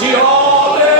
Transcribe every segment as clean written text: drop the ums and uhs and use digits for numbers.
forte, ó Deus.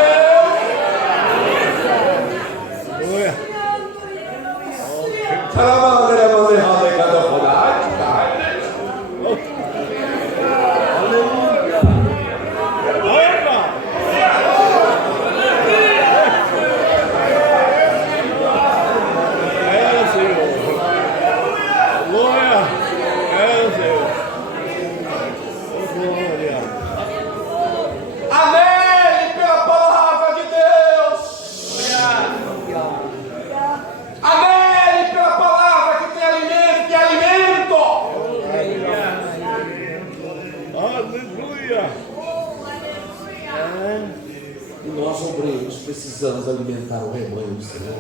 Precisamos alimentar o rebanho do Senhor.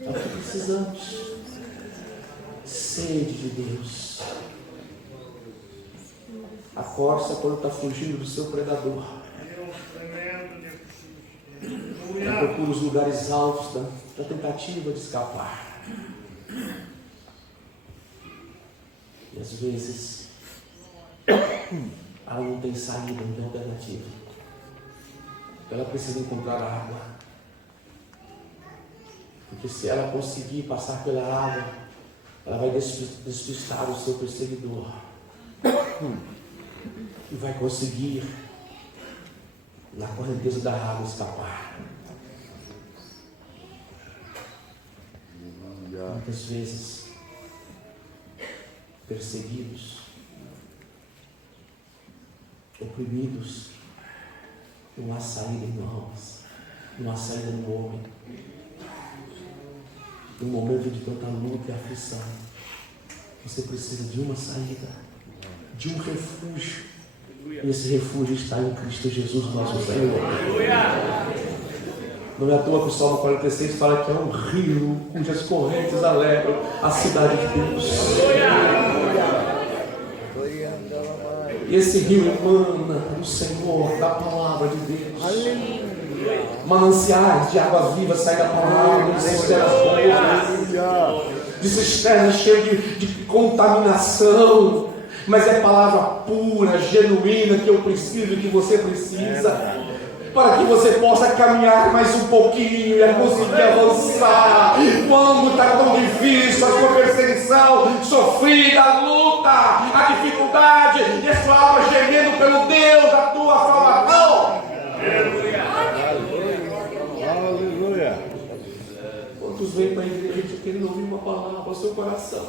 É o que precisamos. Sede de Deus. A corça, quando está fugindo do seu predador, ela procura os lugares altos da tentativa de escapar. E às vezes ela não tem saída, não tem alternativa. Ela precisa encontrar água. Porque se ela conseguir passar pela água, ela vai despistar o seu perseguidor. E vai conseguir, na correnteza da água, escapar. Muitas vezes, perseguidos, oprimidos, não há saída em nós, não há saída no homem. Num momento de tanta luta e aflição, você precisa de uma saída, de um refúgio. E esse refúgio está em Cristo Jesus, nosso Senhor. Não é à toa que o Salmo 46 fala que é um rio cujas correntes alegram a cidade de Deus. E esse rio emana do Senhor, da palavra de Deus. Aleluia. Mananciais de água viva saem da palavra, de cisternas boas, de cisternas cheias de contaminação. Mas é palavra pura, genuína, que eu preciso, que você precisa. Para que você possa caminhar mais um pouquinho e conseguir avançar. Quando está tão difícil a sua perseguição, sofrida, a luta, a dificuldade, e a sua alma gemendo pelo Deus da tua salvação. Aleluia. Quantos vêm para a igreja querendo ouvir uma palavra ao seu coração?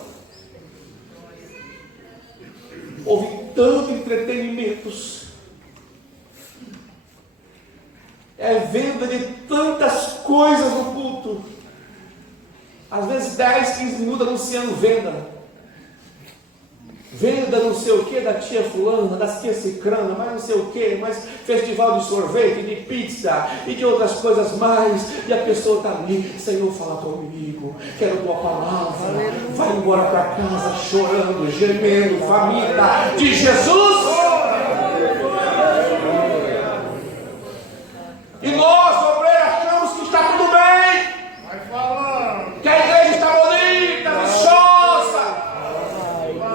Houve tantos entretenimentos. É venda de tantas coisas no culto. Às vezes 10, 15 minutos anunciando venda. Venda não sei o que da tia fulana, das tia cicrana, mais não sei o que, mais festival de sorvete, de pizza e de outras coisas mais. E a pessoa está ali, Senhor, fala comigo, quero tua palavra. Aleluia. Vai embora para casa chorando, gemendo, faminta de Jesus. E nós, obreiros, achamos que está tudo bem. Vai falando. Que a igreja está bonita, viçosa.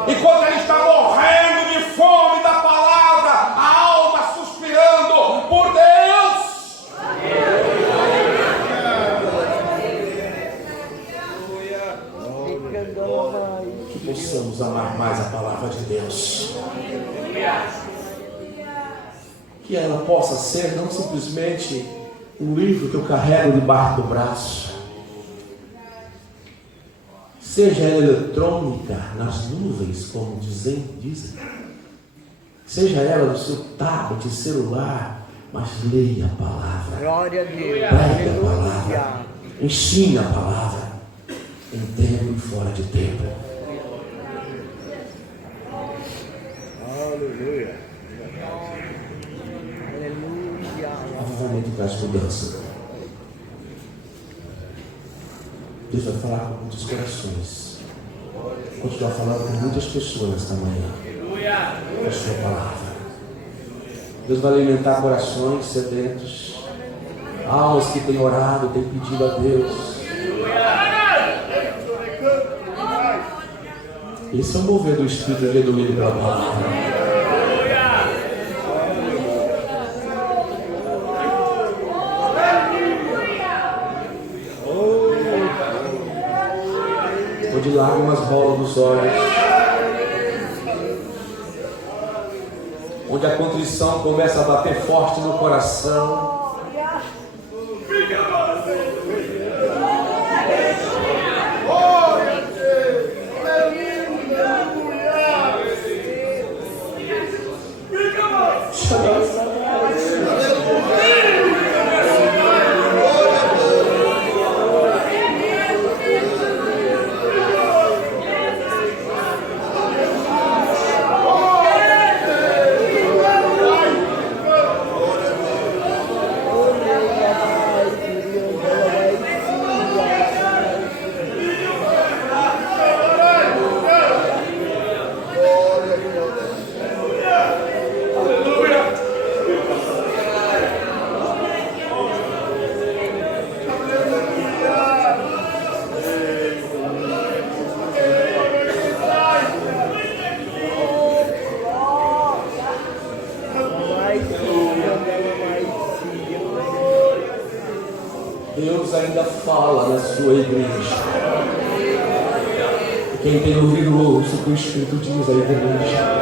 E quando ele está morrendo de fome da palavra, a alma suspirando por Deus. Que possamos amar mais a palavra de Deus. Que ela possa ser não simplesmente um livro que eu carrego debaixo do braço, seja ela eletrônica nas nuvens, como dizem, seja ela no seu tablet, celular, mas leia a palavra, glória a Deus, pregue a palavra, ensine a palavra, em tempo e fora de tempo. Aleluia. Avivamento traz mudança. Deus vai falar com muitos corações. Continuar falando com muitas pessoas nesta manhã. Com a sua palavra. Deus vai alimentar corações sedentos, almas que têm orado, têm pedido a Deus. Esse é o mover do Espírito genuíno pela palavra. onde lágrimas rolam dos olhos, onde a contrição começa a bater forte no coração. Deus ainda fala na sua igreja. Quem tem ouvido, ouça o que o Espírito diz à igreja.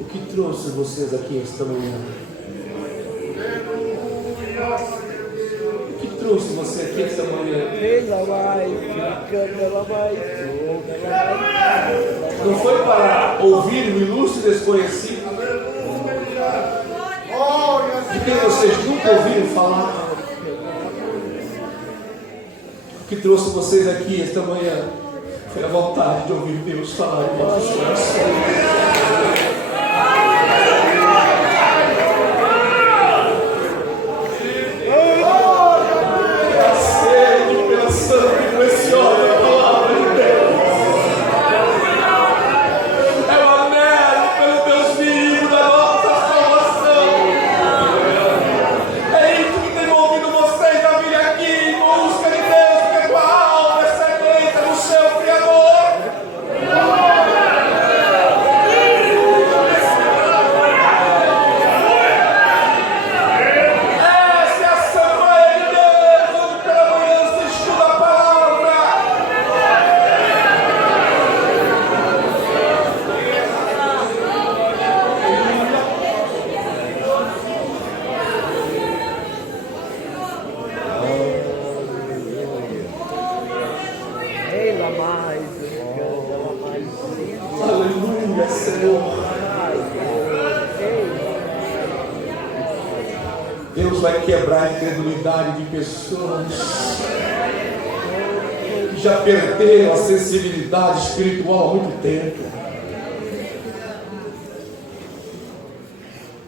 O que trouxe vocês aqui esta manhã? O que trouxe você aqui esta manhã? Não foi para ouvir um ilustre desconhecido de quem vocês nunca ouviram falar? O que trouxe vocês aqui esta manhã foi a vontade de ouvir Deus falar em vossos corações. Aleluia, Senhor. Deus vai quebrar a incredulidade de pessoas que já perderam a sensibilidade espiritual há muito tempo.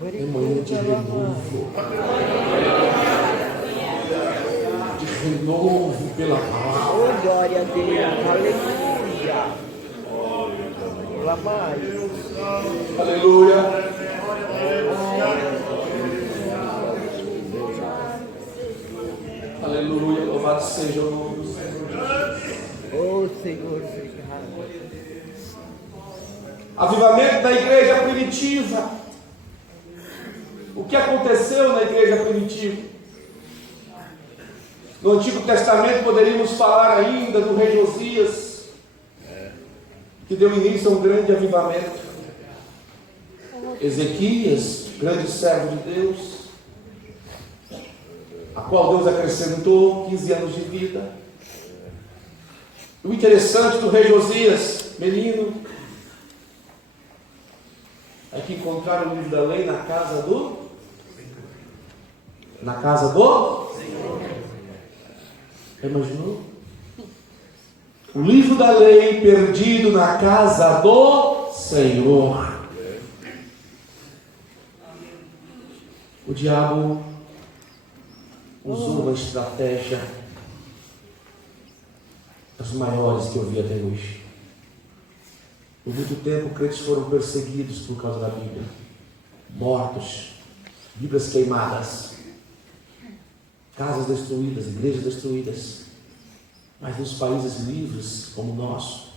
É manhã de renovo. De renovo pela palavra. Oh, glória a Deus. Aleluia. Aleluia. Aleluia. Louvado seja o nome do Senhor. Oh, Senhor, obrigado. Avivamento da igreja primitiva. O que aconteceu na igreja primitiva? No Antigo Testamento poderíamos falar ainda do rei Josias, que deu início a um grande avivamento. Ezequias, grande servo de Deus, a qual Deus acrescentou 15 anos de vida. O interessante do rei Josias, menino, é que encontraram o livro da lei na casa do imaginou? O livro da lei perdido na casa do Senhor. O diabo usou uma estratégia das maiores que eu vi até hoje. Por muito tempo, crentes foram perseguidos por causa da Bíblia, mortos, Bíblias queimadas. casas destruídas, igrejas destruídas. Mas nos países livres como o nosso,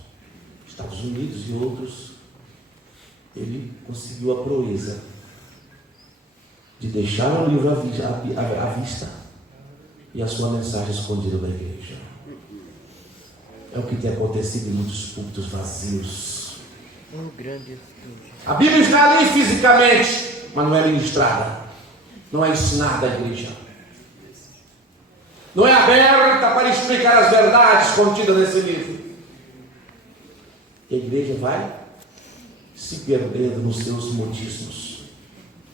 Estados Unidos e outros, ele conseguiu a proeza de deixar o livro à vista e a sua mensagem escondida da igreja. É o que tem acontecido em muitos púlpitos vazios. A Bíblia está ali fisicamente, mas não é ministrada, não é ensinada à igreja, não é aberta para explicar as verdades contidas nesse livro. E a igreja vai se perdendo nos seus modismos,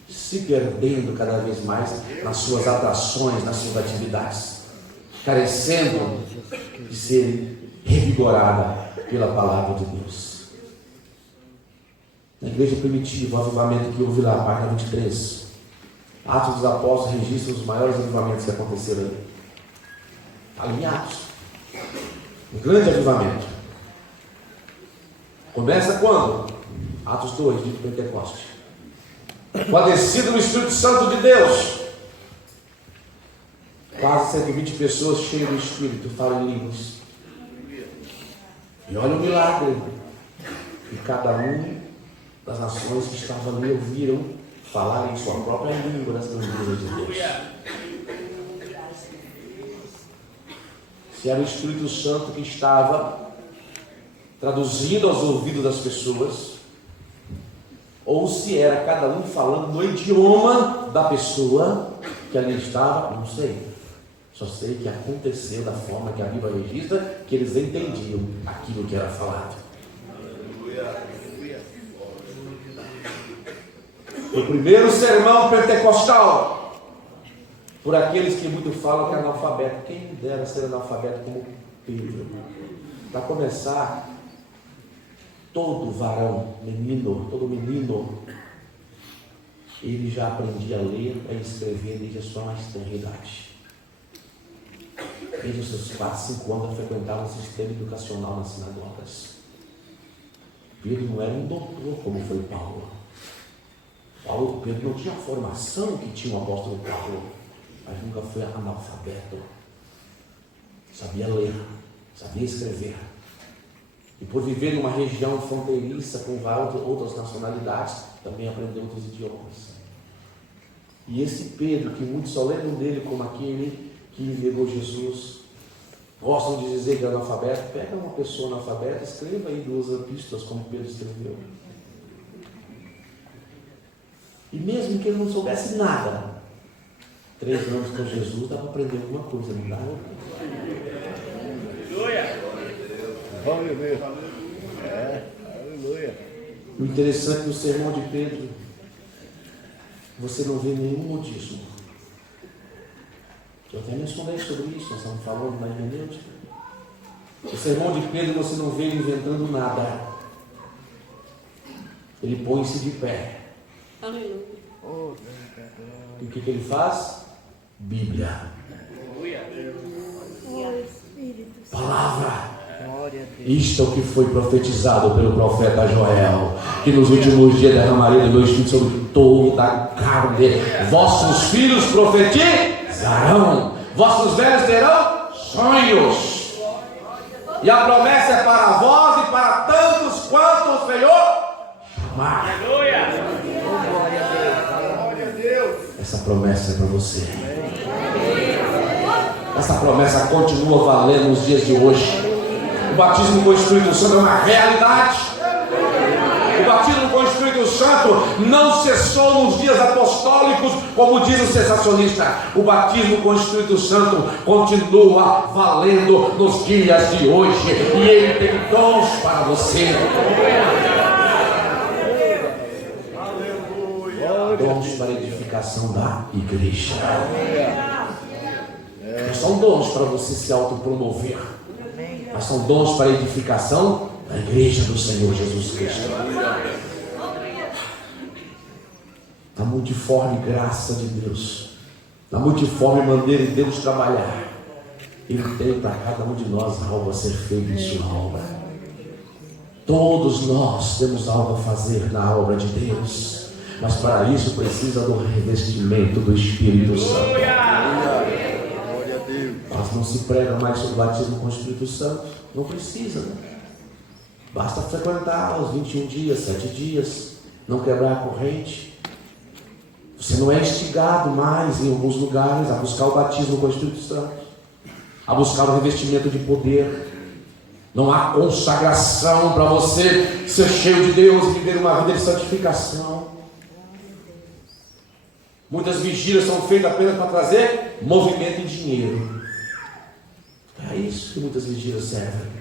se perdendo cada vez mais nas suas atrações, nas suas atividades, carecendo de ser revigorada pela palavra de Deus. Na igreja primitiva, o avivamento que houve lá, página 23, Atos dos Apóstolos registra os maiores avivamentos que aconteceram ali. Alinhados. Um grande avivamento. Começa quando? Atos 2, dia de Pentecoste. Com a descida do Espírito Santo de Deus. Quase 120 pessoas cheias do Espírito falam em línguas. E olha o milagre. E cada um das nações que estavam ali ouviram falar em sua própria língua das grandezas de Deus. Se era o Espírito Santo que estava traduzindo aos ouvidos das pessoas, ou se era cada um falando no idioma da pessoa que ali estava, não sei. Só sei que aconteceu da forma que a Bíblia registra, que eles entendiam aquilo que era falado. O primeiro sermão pentecostal, por aqueles que muito falam que é analfabeto. Quem dera ser analfabeto como Pedro? Para começar, todo varão, todo menino, ele já aprendia a ler e a escrever desde a sua mais tenra idade. Desde os seus 4, 5 anos, ele frequentava o sistema educacional nas sinagogas. Pedro não era um doutor como foi Paulo. Pedro não tinha a formação que tinha o apóstolo Paulo, mas nunca foi analfabeto. Sabia ler, sabia escrever. E por viver numa região fronteiriça com várias outras nacionalidades, também aprendeu outros idiomas. E esse Pedro, que muitos só lembram dele como aquele que negou Jesus, gostam de dizer que é analfabeto. Pega uma pessoa analfabeta, escreva aí 2 epístolas como Pedro escreveu. E mesmo que ele não soubesse nada, 3 anos com Jesus, dá para aprender alguma coisa, não dá? Aleluia. Aleluia. O interessante no sermão de Pedro, você não vê nenhum modismo. Eu até mencionei sobre isso, nós estamos falando na hermenêutica. O sermão de Pedro, você não vê ele inventando nada. Ele põe-se de pé. Aleluia. E o que ele faz? Bíblia. Palavra. Isto é o que foi profetizado pelo profeta Joel, que nos últimos dias derramaria do meu Espírito sobre toda a carne. Vossos filhos profetizarão, vossos velhos terão sonhos. E a promessa é para vós e para tantos quanto o Senhor chamar. Essa promessa é para você. Essa promessa continua valendo nos dias de hoje. O batismo com o Espírito Santo é uma realidade. O batismo com o Espírito Santo não cessou nos dias apostólicos, como diz o sensacionista. O batismo com o Espírito Santo continua valendo nos dias de hoje. E ele tem dons para você. Dons para a edificação da igreja. Não são dons para você se autopromover, mas são dons para a edificação da igreja do Senhor Jesus Cristo. Na multiforme graça de Deus, na multiforme maneira de Deus trabalhar, Ele tem para cada um de nós algo a ser feito em sua obra. Todos nós temos algo a fazer na obra de Deus, mas para isso precisa do revestimento do Espírito Santo. não se prega mais sobre o batismo com o Espírito Santo. Não precisa, né? Basta frequentar os 21 dias, 7 dias, não quebrar a corrente. Você não é instigado mais em alguns lugares a buscar o batismo com o Espírito Santo, a buscar o revestimento de poder. Não há consagração para você ser cheio de Deus e viver uma vida de santificação. Muitas vigílias são feitas apenas para trazer movimento e dinheiro. É isso que muitas vigílias servem.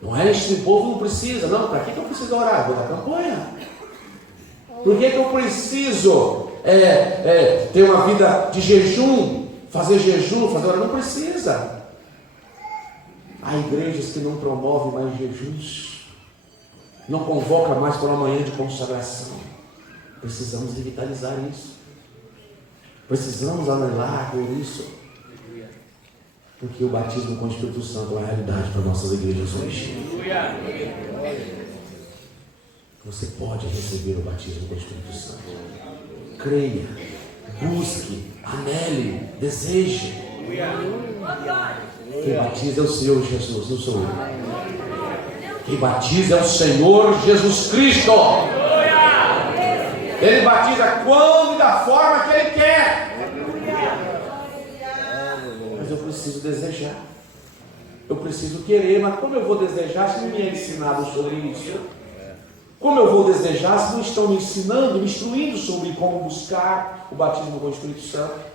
Não é isso, o povo não precisa. Não, para que eu preciso orar? Vou dar campanha. Por que eu preciso ter uma vida de jejum? Fazer jejum, fazer oração? Não precisa. Há igrejas que não promovem mais jejuns, não convoca mais para uma manhã de consagração. Precisamos revitalizar isso. Precisamos anelar por isso. Porque o batismo com o Espírito Santo é uma realidade para nossas igrejas hoje. Você pode receber o batismo com o Espírito Santo. Creia, busque, anele, deseje. Quem batiza é o Senhor Jesus, não sou eu. Quem batiza é o Senhor Jesus Cristo. Ele batiza quando e da forma que Ele quer. Mas eu preciso desejar. Eu preciso querer, mas como eu vou desejar se não me é ensinado sobre isso? Como eu vou desejar se não estão me ensinando, me instruindo sobre como buscar o batismo com o Espírito Santo?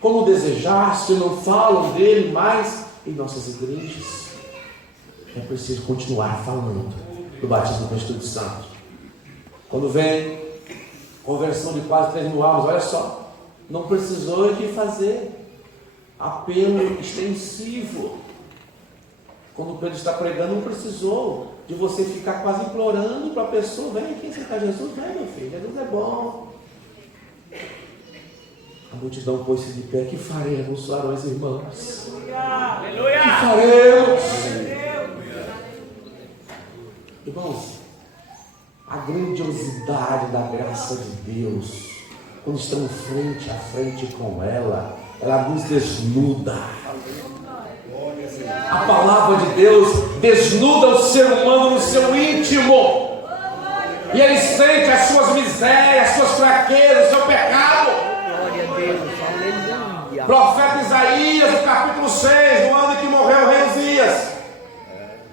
Como desejar se não falam dele mais em nossas igrejas? É preciso continuar falando do batismo com o Espírito Santo. Quando vem conversão de quase 3 mil almas, olha só, não precisou de fazer apelo extensivo. Quando Pedro está pregando, não precisou de você ficar quase implorando para a pessoa: vem aqui aceitar Jesus, vem meu filho, Jesus é bom. A multidão pôs-se de pé: que faremos, varões e irmãos? Aleluia! Que faremos? Irmãos, a grandiosidade da graça de Deus, quando estamos frente a frente com ela nos desnuda. A palavra de Deus desnuda o ser humano no seu íntimo, e ele sente as suas misérias, as suas fraquezas, o seu pecado. Glória a Deus, aleluia. Profeta Isaías, no capítulo 6, no ano em que morreu o rei Uzias.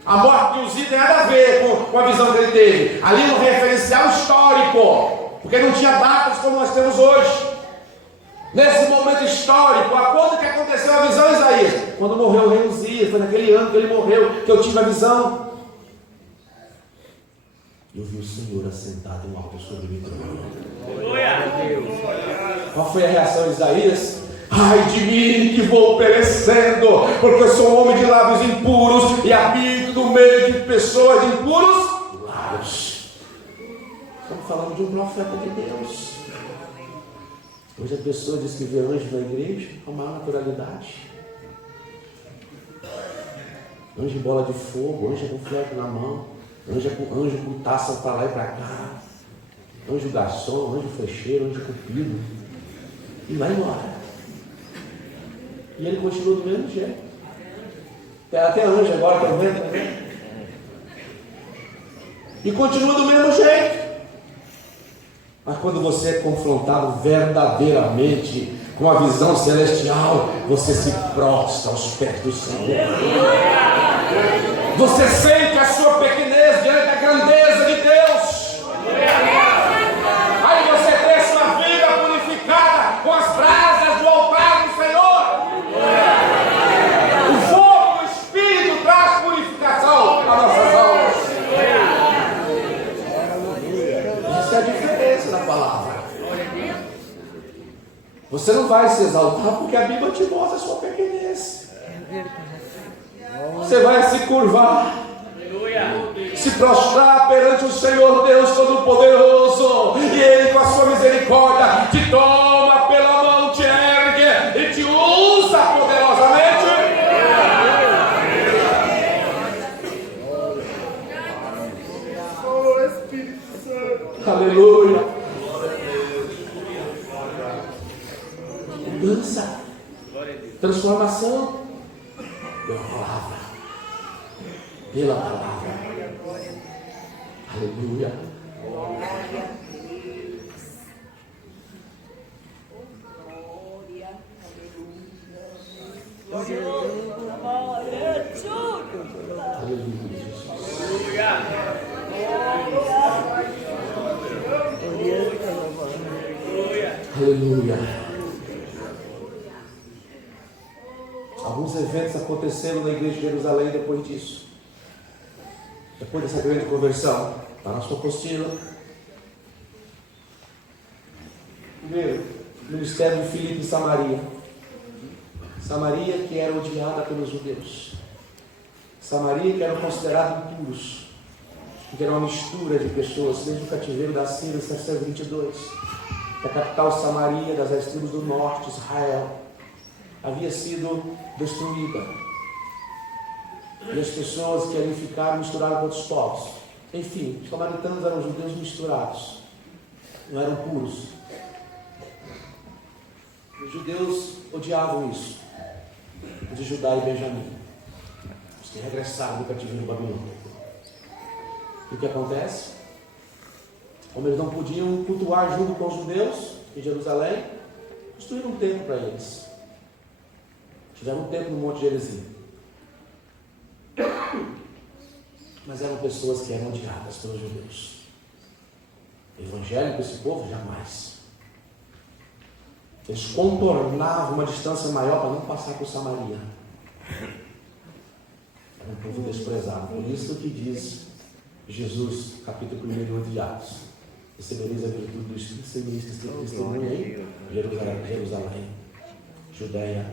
A morte de Uzias tem nada a ver com a visão que ele teve. Ali no referencial histórico, porque não tinha datas como nós temos hoje. Nesse momento histórico, a quando que aconteceu a visão, Isaías? Quando morreu o rei Uzias, foi naquele ano que ele morreu, que eu tive a visão. Eu vi o Senhor assentado em alto sobre o trono. Qual foi a reação de Isaías? Ai de mim que vou perecendo, porque eu sou um homem de lábios impuros e habito no meio de pessoas de impuros lábios. Estamos falando de um profeta de Deus. Hoje a pessoa diz que vê anjo na igreja com maior naturalidade. Anjo em bola de fogo, anjo com fleco na mão, anjo com taça para lá e para cá, anjo garçom, anjo fecheiro, anjo cupido, e vai embora. E ele continua do mesmo jeito. Até anjo agora, estão vendo? E continua do mesmo jeito. Mas quando você é confrontado verdadeiramente com a visão celestial, você se prostra aos pés do Senhor. Você sente a sua pequenez diante da grandeza de Deus. Aí você tem sua vida purificada com as brasas do altar do Senhor. O fogo do Espírito traz purificação a nossas almas. Essa é a diferença da palavra. Você não vai se exaltar porque a Bíblia te mostra a sua pequenez. Você vai se curvar, se prostrar perante o Senhor Deus Todo-Poderoso, e Ele com a sua misericórdia te toma pela mão, te ergue e te usa poderosamente. Oh Espírito Santo, aleluia. Mudança. salvação? Pela palavra. Pela palavra. Aleluia. Aleluia. Alguns eventos aconteceram na igreja de Jerusalém depois disso. Depois dessa grande conversão. Está na sua apostila. Primeiro, ministério de Filipe em Samaria. Samaria que era odiada pelos judeus. Samaria que eram considerados impuros. Que era uma mistura de pessoas desde o cativeiro da Síria em 722. A capital Samaria, das tribos do norte, Israel, havia sido destruída. E as pessoas que ali ficaram misturaram com outros povos. Enfim, os samaritanos eram judeus misturados. Não eram puros. Os judeus odiavam isso. De Judá e Benjamim. Os que regressaram do cativeiro babilônico. E o que acontece? Como eles não podiam cultuar junto com os judeus em Jerusalém, construíram um templo para eles. Tiveram um templo no Monte Gerizim. Mas eram pessoas que eram odiadas pelos judeus. Evangélico esse povo? Jamais. Eles contornavam uma distância maior para não passar por Samaria. Era um povo desprezado. Por isso que diz Jesus, capítulo 1 de Atos: recebereis a virtude do Espírito Santo, testemunha em Jerusalém, Judeia,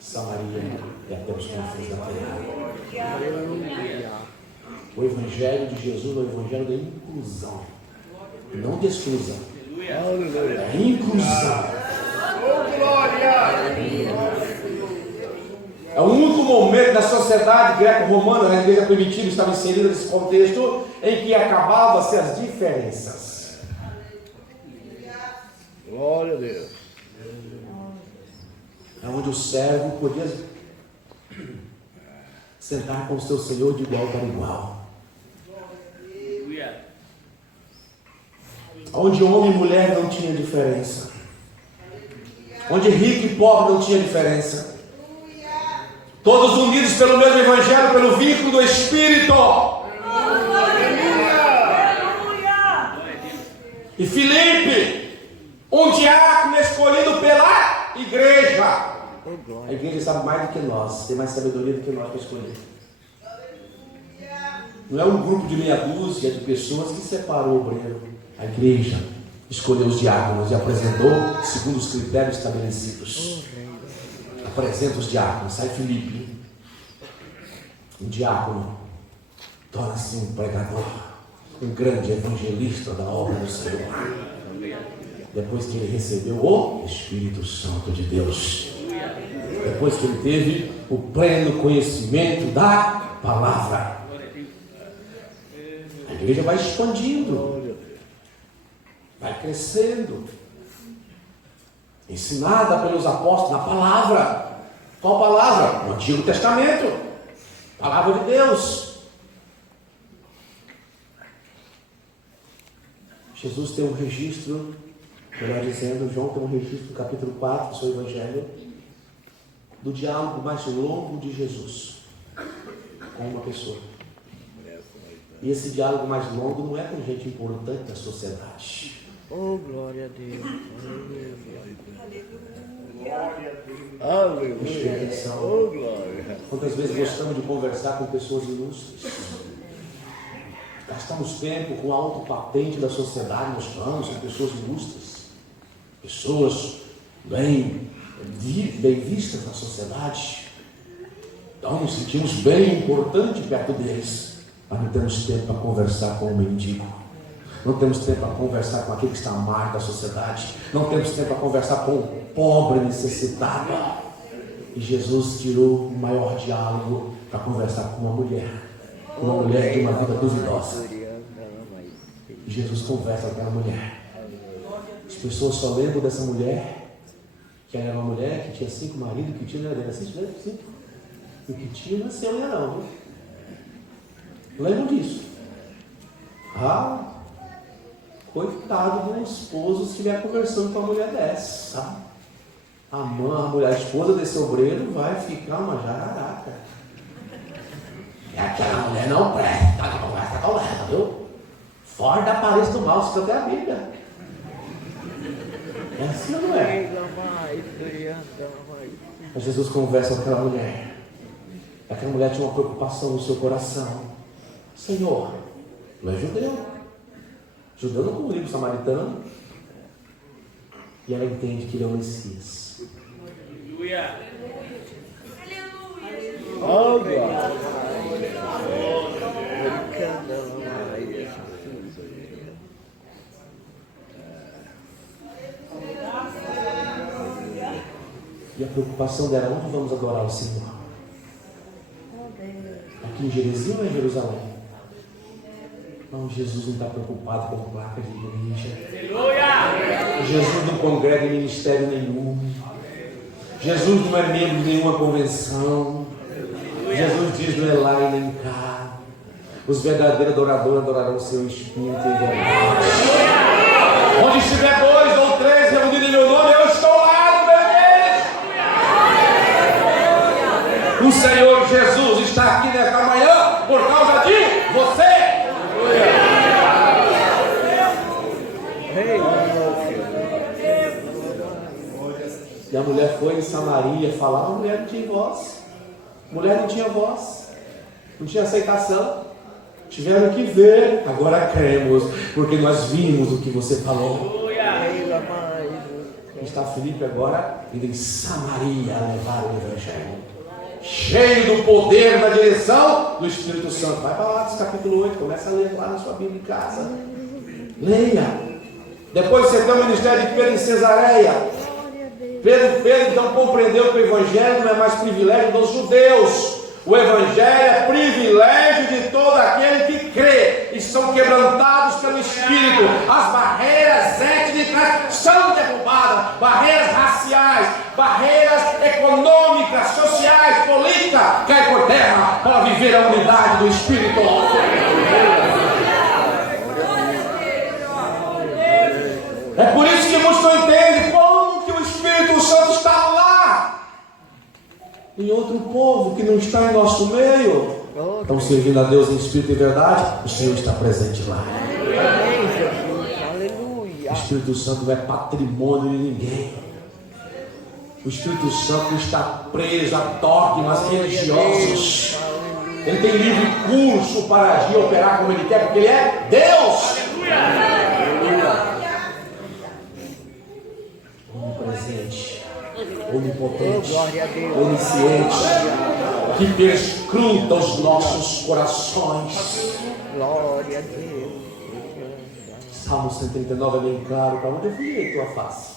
Samaria e até os confins da terra. O Evangelho de Jesus é o Evangelho da inclusão, não de exclusão. É inclusão. É o único momento da sociedade greco-romana, na igreja primitiva, estava inserida nesse contexto em que acabavam-se as diferenças. Glória a Deus. É onde o servo podia sentar com o seu Senhor de igual para igual. Onde homem e mulher não tinha diferença. Onde rico e pobre não tinha diferença. Todos unidos pelo mesmo Evangelho, pelo vínculo do Espírito. E Filipe, um diácono escolhido pela igreja. A igreja sabe mais do que nós, tem mais sabedoria do que nós para escolher. Não é um grupo de meia dúzia de pessoas que separou o obreiro. A igreja escolheu os diáconos e apresentou segundo os critérios estabelecidos. Apresenta os diáconos. Sai Filipe, um diácono, torna-se um pregador, um grande evangelista da obra do Senhor. Depois que ele recebeu o Espírito Santo de Deus, depois que ele teve o pleno conhecimento da palavra, a igreja vai expandindo, vai crescendo, ensinada pelos apóstolos na palavra. Qual palavra? No Antigo Testamento, palavra de Deus. Jesus tem um registro, melhor dizendo, João tem um registro no capítulo 4 do seu Evangelho, do diálogo mais longo de Jesus com uma pessoa. E esse diálogo mais longo não é com gente importante da sociedade. Oh, glória a Deus. Aleluia. Aleluia. Oh, glória. Quantas vezes gostamos de conversar com pessoas ilustres? Gastamos tempo com a autopatente da sociedade, nós falamos com pessoas ilustres, pessoas bem vistas na sociedade. Então nos sentimos bem importantes perto deles, mas não temos tempo para conversar com o mendigo, não temos tempo para conversar com aquele que está à margem da sociedade, não temos tempo para conversar com o pobre necessitado. E Jesus tirou o maior diálogo para conversar com uma mulher de uma vida duvidosa. E Jesus conversa com aquela mulher. As pessoas só lembram dessa mulher Que era uma mulher que tinha 5 maridos, que tinha, era assim, né? 5. E o que tinha nasceu em Arão. Lembram disso? Coitado de um esposo se estiver conversando com uma mulher dessa. A esposa desse obreiro vai ficar uma jararaca. É aquela mulher não presta, tá de conversa com ela, viu? Fora da aparência do mal, isso até a Bíblia. É assim ou não é? Mas Jesus conversa com aquela mulher. Aquela mulher tinha uma preocupação no seu coração. Senhor, não é judeu. Judeu não comunica o samaritano. E ela entende que ele é o Messias. Aleluia. Oh, God. E a preocupação dela, onde vamos adorar o Senhor? Aqui em Jerezim ou em Jerusalém? Não, Jesus não está preocupado com placa de igreja. Aleluia. Jesus não congrega em ministério nenhum. Jesus não é membro de nenhuma convenção. Jesus diz não é lá e nem cá. Os verdadeiros adoradores adorarão o seu Espírito em verdade. Onde estiver 2 ou 3 reunidos em meu nome, eu estou lá no meio deles. O Senhor Jesus está aqui nesta manhã por causa de você. E a mulher foi em Samaria falar, a mulher não tinha voz. A mulher não tinha voz. Não tinha aceitação. Tiveram que ver. Agora cremos, porque nós vimos o que você falou. Está Filipe agora indo em Samaria a levar o Evangelho. Cheio do poder da direção do Espírito Santo. Vai para lá, capítulo 8. Começa a ler lá na sua Bíblia em casa. Leia. Depois você tem o ministério de Pedro em Cesareia. Pedro então compreendeu que o Evangelho não é mais privilégio dos judeus. O Evangelho é privilégio de todo aquele que crê e são quebrantados pelo Espírito. As barreiras étnicas são derrubadas, barreiras raciais, barreiras econômicas, sociais, políticas, cai por terra para viver a unidade do Espírito. É por isso que muitos não entendem como que o Espírito Santo está lá em outro povo que não está em nosso meio. Estão servindo a Deus em espírito e verdade. O Senhor está presente lá. O Espírito Santo não é patrimônio de ninguém. O Espírito Santo não está preso a dogmas religiosos. Ele tem livre curso para agir e operar como Ele quer, porque Ele é Deus. Onipresente, onipotente, onisciente, que perscruta os nossos corações. Glória a Deus. Salmo 139 é bem claro: para onde eu fugirei tua face?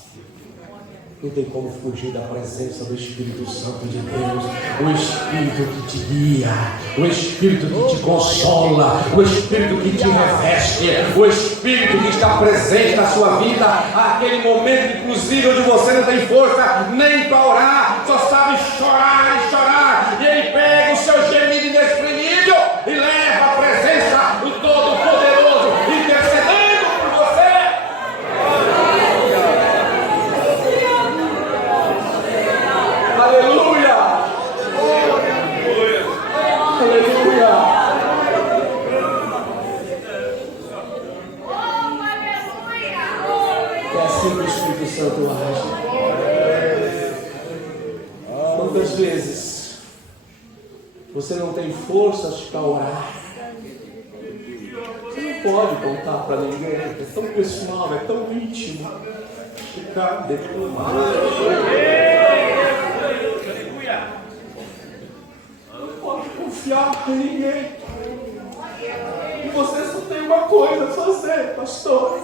Não tem como fugir da presença do Espírito Santo de Deus. O Espírito que te guia, o Espírito que te consola, o Espírito que te reveste, o Espírito que está presente na sua vida. Aquele momento, inclusive, onde você não tem força nem para orar, só sabe chorar e chorar. E Ele pega o seu gemido inexprimível e leva a presença do Todo-Poderoso, intercedendo por você. Aleluia! Aleluia! É assim que o Espírito Santo age. Quantas vezes você não tem forças para orar? Você não pode contar para ninguém. É tão pessoal, é tão íntimo. Ficar dentro do mar. Não pode confiar em ninguém. E você só tem uma coisa a fazer, pastor,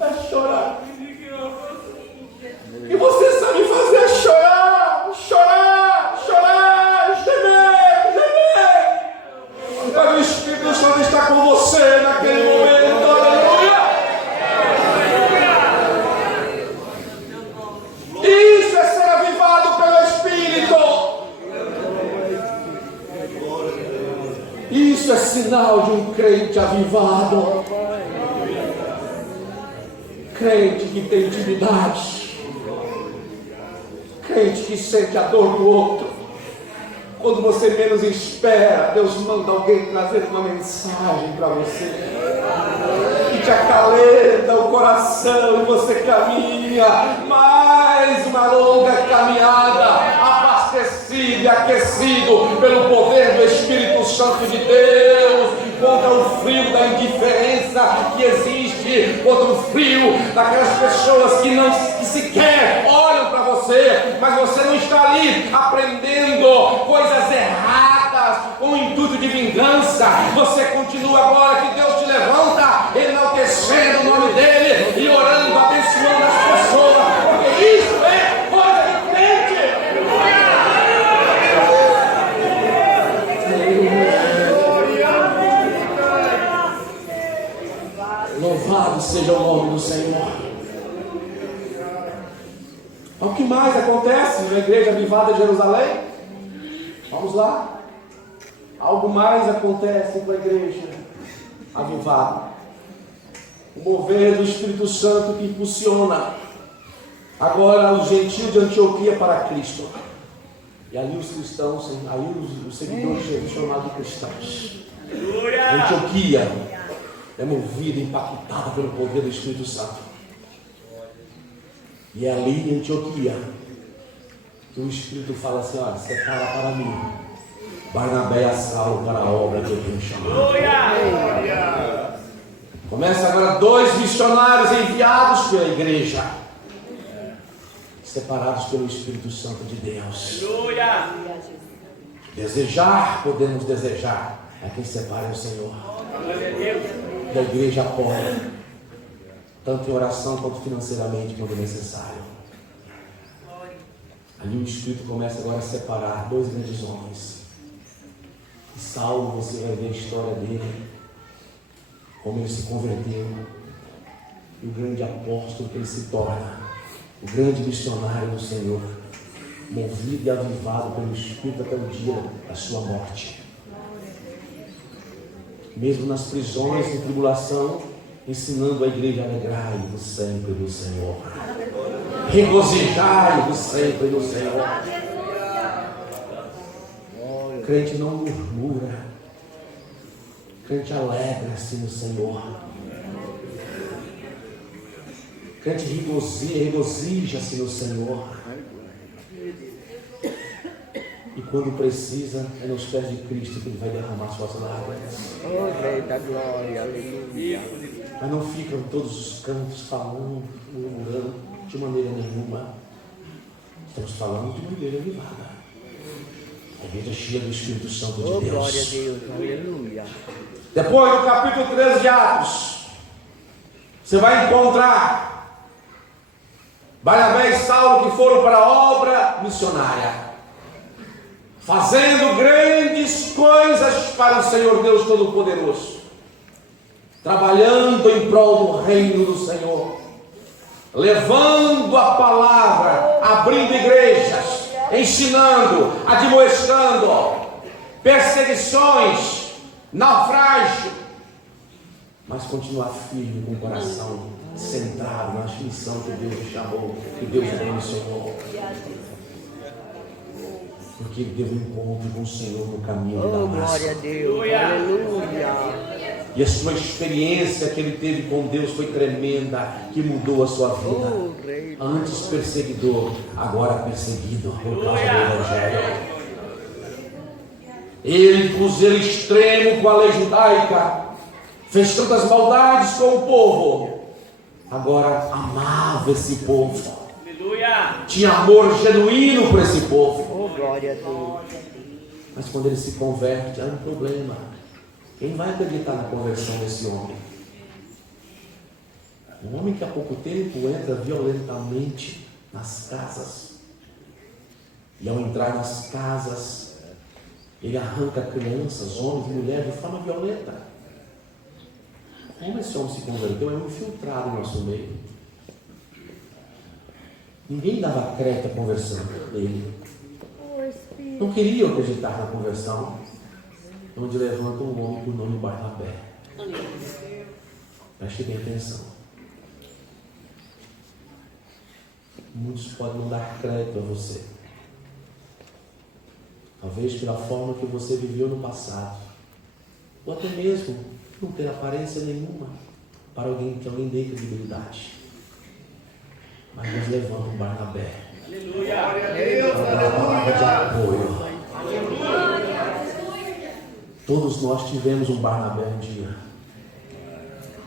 é chorar. E você sabe fazer é chorar, chorar, chorar, gemer, gemer. Mas o Espírito Santo está com você naquele momento, aleluia. Isso é ser sinal de um crente avivado. Crente que tem intimidade. Crente que sente a dor do outro. Quando você menos espera, Deus manda alguém trazer uma mensagem para você. E te acalenta o coração e você caminha mais uma longa caminhada, abastecido e aquecido pelo poder do Espírito Santo de Deus, contra o frio da indiferença que existe, contra o frio daquelas pessoas que sequer olham para você, mas você não está ali aprendendo coisas erradas com o intuito de vingança. Você continua agora que Deus te levanta, enaltecendo o nome dele e orando, abençoando as pessoas, porque isso é coisa de crente. Louvado seja o nome do Senhor. O que mais acontece na igreja avivada de Jerusalém? Vamos lá. Algo mais acontece com a igreja avivada. O mover do Espírito Santo que impulsiona agora os gentios de Antioquia para Cristo. E ali os cristãos, aí os seguidores de Jesus chamados de cristãos. Antioquia é movida, impactada pelo poder do Espírito Santo. E é ali em Antioquia que o Espírito fala assim: olha, separa para mim Barnabé e Saulo para a obra que eu tenho chamado. Começa agora 2 missionários enviados pela igreja, separados pelo Espírito Santo de Deus. Desejar, podemos desejar, é quem separa o Senhor. Da igreja pobre, tanto em oração quanto financeiramente, quando necessário. Ali o Espírito começa agora a separar 2 grandes homens. E Saulo, você vai ver a história dele, como ele se converteu, e o grande apóstolo que ele se torna, o grande missionário do Senhor, movido e avivado pelo Espírito até o dia da sua morte. Mesmo nas prisões e tribulação, ensinando a igreja: alegrai-vos sempre do Senhor, regozijai-vos sempre do Senhor. O crente não murmura, o crente alegra-se no Senhor, o crente regozija-se no Senhor. E quando precisa, é nos pés de Cristo que Ele vai derramar suas lágrimas. Oh, Rei da glória, aleluia. Mas não ficam todos os cantos falando, murmurando de maneira nenhuma. Estamos falando de maneira avivada. A igreja cheia do Espírito Santo de Oh, Deus. glória a Deus, aleluia. Depois, no capítulo 13 de Atos, você vai encontrar Barnabé e Saulo que foram para a obra missionária, fazendo grandes coisas para o Senhor Deus Todo-Poderoso, trabalhando em prol do reino do Senhor, levando a palavra, abrindo igrejas, ensinando, admoestando, perseguições, naufrágio, mas continuar firme com o coração centrado na missão que Deus o chamou, que Deus o comissionou. Porque ele teve um encontro com o Senhor no caminho de Damasco. Glória a Deus, aleluia. E a sua experiência que ele teve com Deus foi tremenda, que mudou a sua vida. Antes perseguidor, agora perseguido por causa do Evangelho. Ele, por zelo extremo com a lei judaica, fez tantas maldades com o povo, agora amava esse povo. Tinha amor genuíno por esse povo. Oh, glória a Deus. Mas quando ele se converte, há um problema. Quem vai acreditar na conversão desse homem? Um homem que há pouco tempo entra violentamente nas casas. E ao entrar nas casas, ele arranca crianças, homens e mulheres de forma violenta. Como esse homem se converteu? É um infiltrado no nosso meio. Ninguém dava crédito à conversão dele. Não queriam acreditar na conversão. onde levanta um homem por nome Barnabé. Preste bem atenção. Muitos podem não dar crédito a você. Talvez pela forma que você viveu no passado. Ou até mesmo não ter aparência nenhuma para alguém que alguém dê credibilidade. Mas Deus levanta um Barnabé. Para dar a palavra de apoio. Todos nós tivemos um Barnabé um dia.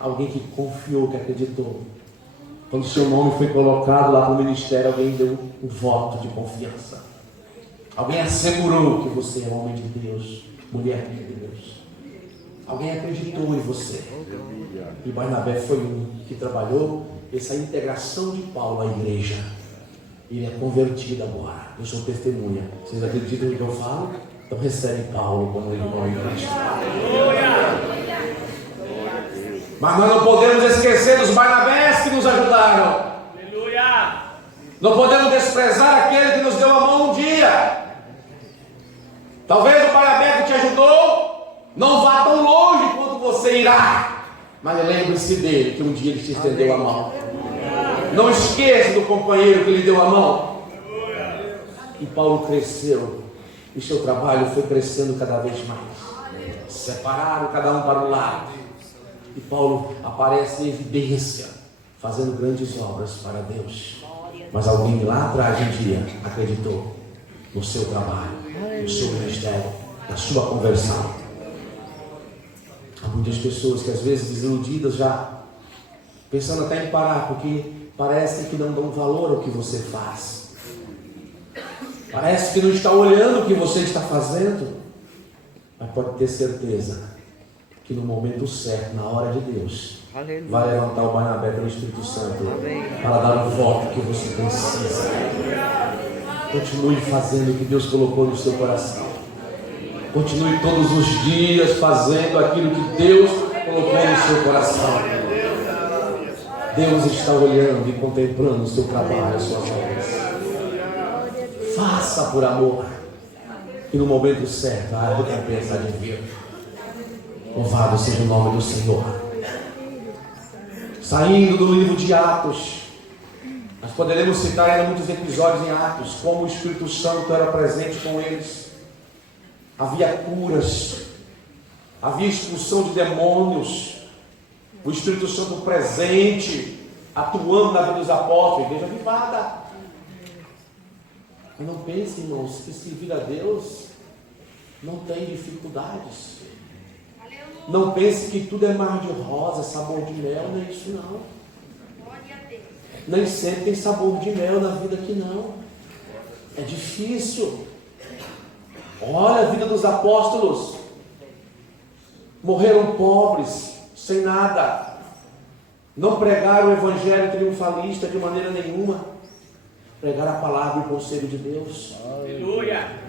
Alguém que confiou, que acreditou. Quando o seu nome foi colocado lá para o ministério, alguém deu um voto de confiança. Alguém assegurou que você é homem de Deus, mulher de Deus. Alguém acreditou em você. E Barnabé foi um que trabalhou essa integração de Paulo à igreja. Ele é convertido agora. Eu sou testemunha. Vocês acreditam no que eu falo? Então recebe Paulo como irmão em Cristo. Mas nós não podemos esquecer dos Barnabés que nos ajudaram. Não podemos desprezar aquele que nos deu a mão um dia. Talvez o Barnabé que te ajudou não vá tão longe quanto você irá. Mas lembre-se dele, que um dia ele te estendeu a mão. Não esqueça do companheiro que lhe deu a mão. E Paulo cresceu. E seu trabalho foi crescendo cada vez mais. Separaram cada um para um lado. E Paulo aparece em evidência, fazendo grandes obras para Deus. Mas alguém lá atrás um dia acreditou no seu trabalho, no seu ministério, na sua conversão. Há muitas pessoas que às vezes desiludidas já, pensando até em parar, porque parece que não dão valor ao que você faz. Parece que não está olhando o que você está fazendo. Mas pode ter certeza que no momento certo, na hora de Deus, vai levantar o Barnabé pelo Espírito Santo para dar o voto que você precisa. Continue fazendo o que Deus colocou no seu coração. Continue todos os dias fazendo aquilo que Deus colocou no seu coração. Deus está olhando e contemplando o seu trabalho, as suas obras. Faça por amor, e no momento certo a recompensa há de vir. Louvado seja o nome do Senhor. Saindo do livro de Atos, nós poderemos citar ainda muitos episódios em Atos, como o Espírito Santo era presente com eles. Havia curas, havia expulsão de demônios, o Espírito Santo presente, atuando na vida dos apóstolos, igreja avivada. Mas não pense, irmãos, que servir a Deus não tem dificuldades. Não pense que tudo é mar de rosa, sabor de mel, não é isso não. Nem sempre tem sabor de mel na vida aqui não. É difícil. Olha a vida dos apóstolos. Morreram pobres, sem nada. Não pregaram o evangelho triunfalista de maneira nenhuma. Pregaram a palavra e o conselho de Deus. Aleluia.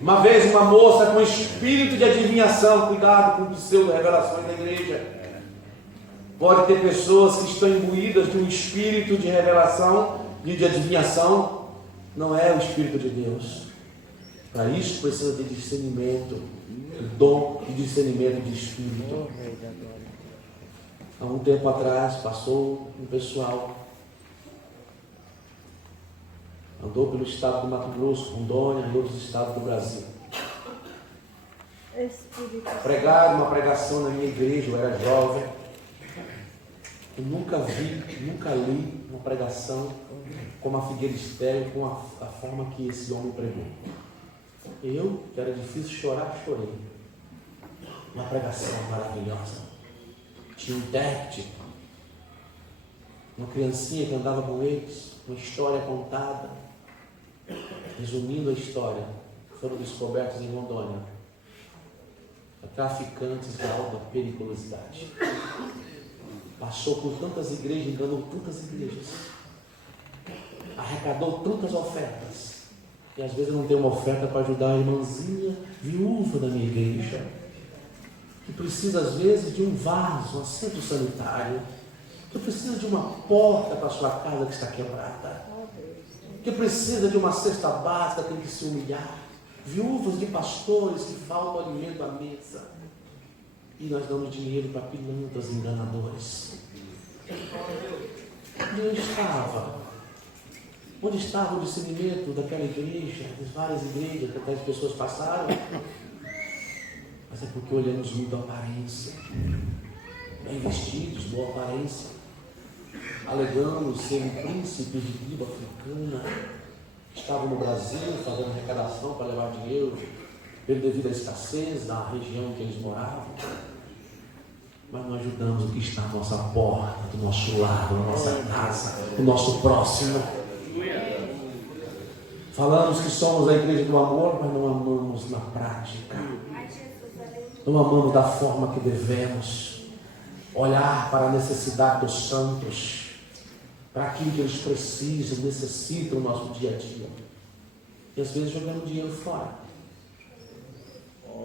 Uma vez uma moça com espírito de adivinhação, cuidado com pseudo-revelações da igreja. Pode ter pessoas que estão imbuídas de um espírito de revelação, de adivinhação. Não é o Espírito de Deus. Para isso precisa de discernimento, dom de discernimento de espírito. Há um tempo atrás passou um pessoal, andou pelo estado do Mato Grosso, Rondônia, andou dos estados do Brasil. Pregaram uma pregação na minha igreja, eu era jovem. Eu nunca vi, nunca li uma pregação como a Figueira Estéreo, com a forma que esse homem pregou. Eu, que era difícil chorar, chorei. Uma pregação maravilhosa. Tinha um intérprete, uma criancinha que andava com eles, uma história contada. Resumindo a história, foram descobertos em Rondônia traficantes da alta periculosidade. Passou por tantas igrejas, enganou tantas igrejas, arrecadou tantas ofertas, e às vezes eu não tenho uma oferta para ajudar a irmãzinha viúva da minha igreja, que precisa às vezes de um vaso, um assento sanitário, que precisa de uma porta para a sua casa que está quebrada, que precisa de uma cesta básica, tem que se humilhar. viúvas de pastores que faltam alimento à mesa. E nós damos dinheiro para pilantras enganadores. Onde estava? Onde estava o discernimento daquela igreja, das várias igrejas que até as pessoas passaram? Mas é porque olhamos muito a aparência. Bem vestidos, boa aparência. Alegamos serem príncipes de tribo africana. Estavam no Brasil fazendo arrecadação para levar dinheiro devido à escassez da região em que eles moravam. Mas não ajudamos o que está à nossa porta, do nosso lado, na nossa casa, do nosso próximo. Falamos que somos a igreja do amor, mas não amamos na prática. Não amamos da forma que devemos. Olhar para a necessidade dos santos, para aquilo que eles precisam, necessitam no nosso dia a dia. E às vezes jogamos dinheiro fora.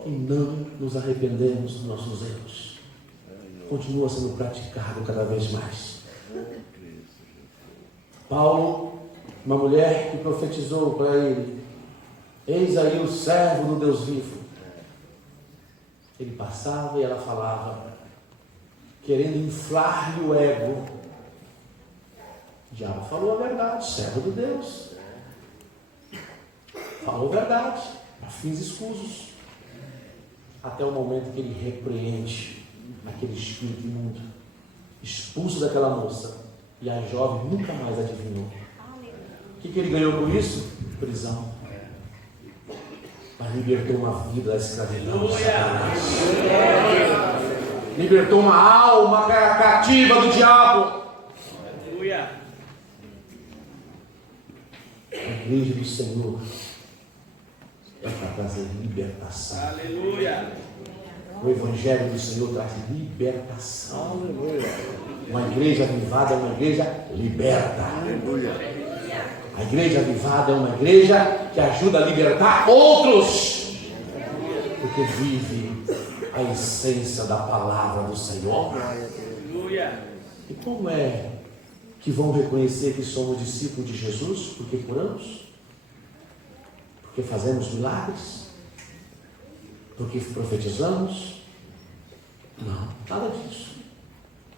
E não nos arrependemos dos nossos erros. Continua sendo praticado cada vez mais. Paulo, uma mulher que profetizou para ele: eis aí o servo do Deus vivo. Ele passava e ela falava, querendo inflar-lhe o ego. O diabo falou a verdade, servo de Deus. Falou a verdade, para fins escusos. Até o momento que ele repreende aquele espírito imundo, expulso daquela moça, e a jovem nunca mais adivinhou. O que ele ganhou com isso? Prisão. Mas libertou uma vida da escravidão do Satanás. Libertou uma alma cativa do diabo. A igreja do Senhor é para trazer libertação. Aleluia. O Evangelho do Senhor traz libertação. Aleluia. Uma igreja avivada é uma igreja liberta. Aleluia. A igreja avivada é uma igreja que ajuda a libertar outros, porque vive a essência da palavra do Senhor. Aleluia. E como é que vão reconhecer que somos discípulos de Jesus? Porque curamos? Porque fazemos milagres? Porque profetizamos? Não, nada disso.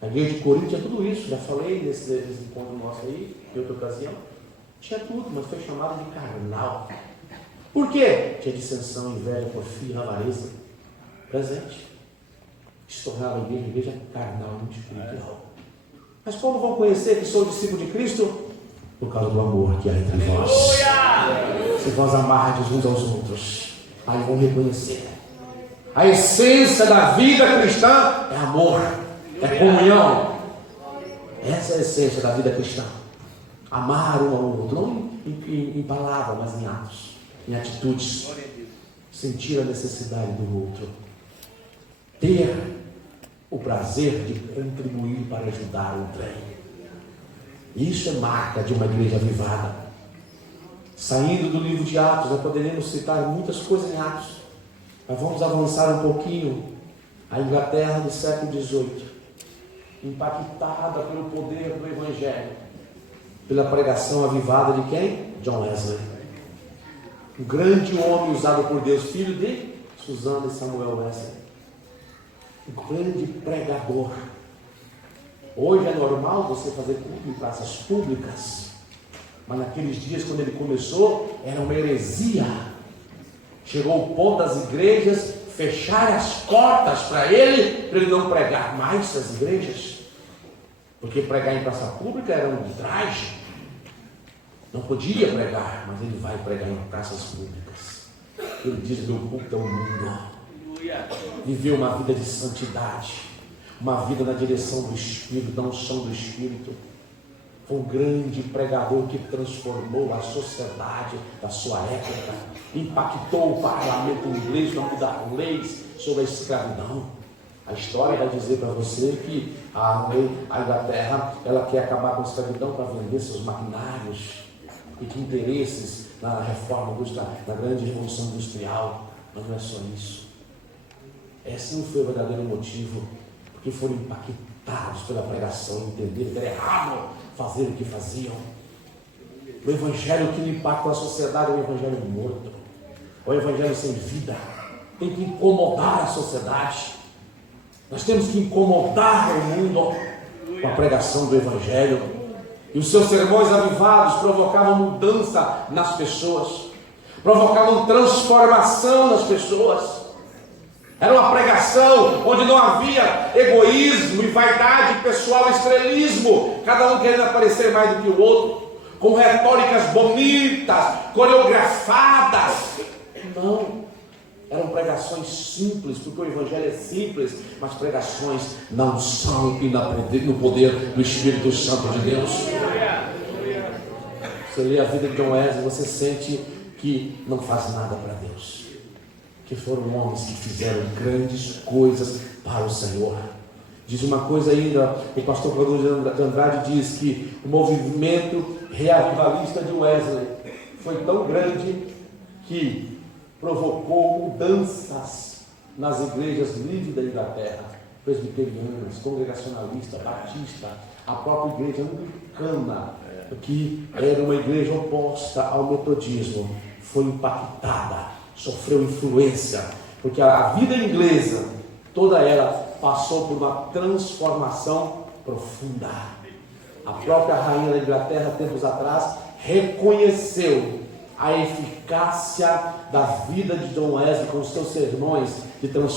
A igreja de Corinto tinha tudo isso, já falei nesse encontro nosso aí, em outra ocasião. Tinha tudo, mas foi chamada de carnal. Por quê? Tinha dissensão, inveja, porfia, avareza. Presente. Estourava a igreja carnal, muito espiritual. Mas como vão conhecer que sou discípulo de Cristo? Por causa do amor que há entre vós. Se vós amardes uns aos outros, aí vão reconhecer. A essência da vida cristã é amor, é comunhão. Essa é a essência da vida cristã. Amar um ao outro, não em palavras, mas em atos, em atitudes. Sentir a necessidade do outro. Ter o prazer de contribuir para ajudar outrem. Isso é marca de uma igreja avivada. Saindo do livro de Atos, nós poderemos citar muitas coisas em Atos, mas vamos avançar um pouquinho. A Inglaterra do século XVIII, impactada pelo poder do Evangelho, pela pregação avivada de quem? John Wesley. Um grande homem usado por Deus, filho de Susana e Samuel Wesley. Um grande pregador. Hoje é normal você fazer culto em praças públicas, mas naqueles dias, quando ele começou, era uma heresia. Chegou o ponto das igrejas fecharem as portas para ele não pregar mais nas igrejas, porque pregar em praça pública era um ultraje. Não podia pregar, mas ele vai pregar em praças públicas. Ele diz: meu culto é o mundo. Viveu uma vida de santidade, uma vida na direção do Espírito, da unção do Espírito. Foi um grande pregador que transformou a sociedade da sua época, impactou o parlamento inglês para mudar leis sobre a escravidão. A história vai dizer para você que a Inglaterra, ela quer acabar com a escravidão para vender seus maquinários e que interesses na reforma, na grande revolução industrial. Mas não é só isso. Esse não foi o verdadeiro motivo, porque foram impactados pela pregação, entenderam que era errado fazer o que faziam. O evangelho que impacta a sociedade é o evangelho morto. O evangelho sem vida tem que incomodar a sociedade. Nós temos que incomodar o mundo com a pregação do evangelho. E os seus sermões avivados provocavam mudança nas pessoas, provocavam transformação nas pessoas. Era uma pregação onde não havia egoísmo e vaidade pessoal, estrelismo, cada um querendo aparecer mais do que o outro, com retóricas bonitas, coreografadas. Não, eram pregações simples, porque o evangelho é simples, mas pregações na unção e no poder do Espírito Santo de Deus. Você lê a vida de John Wesley, você sente que não faz nada para Deus, que foram homens que fizeram grandes coisas para o Senhor. Diz uma coisa ainda, o pastor Claudio de Andrade diz que o movimento reavivalista de Wesley foi tão grande que provocou mudanças nas igrejas livres da Inglaterra, presbiterianas, congregacionalistas, batista, a própria igreja anglicana, que era uma igreja oposta ao metodismo, foi impactada, sofreu influência, porque a vida inglesa, toda ela passou por uma transformação profunda. A própria rainha da Inglaterra, tempos atrás, reconheceu a eficácia da vida de John Wesley com os seus sermões de transformação.